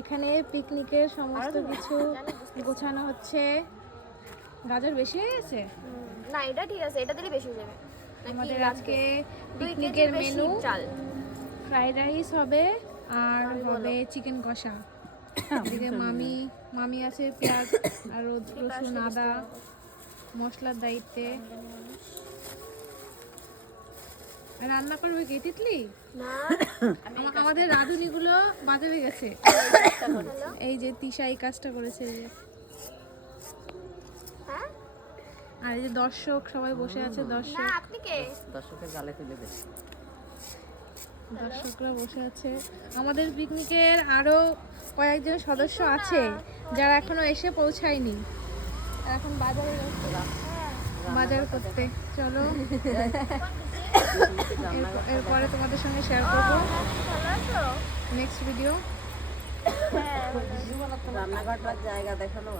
এখানে পিকনিকের সমস্ত কিছু গোছানো হচ্ছে। গাজর বেশি হয়ে গেছে? না এটা ঠিক আছে, এটা দিলে বেশি হয়ে যাবে। আমাদের আজকে 2 পিকনিকের কেজির বেশি মেনু চাল। ফ্রাইড রাইস হবে আর হবে চিকেন কষা। এদিকে মামি আছে পেঁয়াজ আর রসুন আদা মশলার দায়িত্বে। রান্না করবে কে? তিতলি? না আমাদের রাঁধুনিগুলো বাজারে গেছে। এই যে তিশা এই কাজটা করেছে যে। হ্যাঁ আর এই যে দর্শক সবাই বসে আছে, না দর্শক আপনি কে? দর্শকের গালে তুলে দে। দর্শকরা বসে আছে। আমাদের পিকনিকের আরো কয়েকজন সদস্য আছে যারা এখনো এসে পৌঁছায়নি, এখন বাজারে গেছে বাজার করতে। চলো এরপরে তোমাদের সঙ্গে শেয়ার করবো ভালো আছো? Next video. হ্যাঁ রান্নাঘরটার জায়গা দেখানো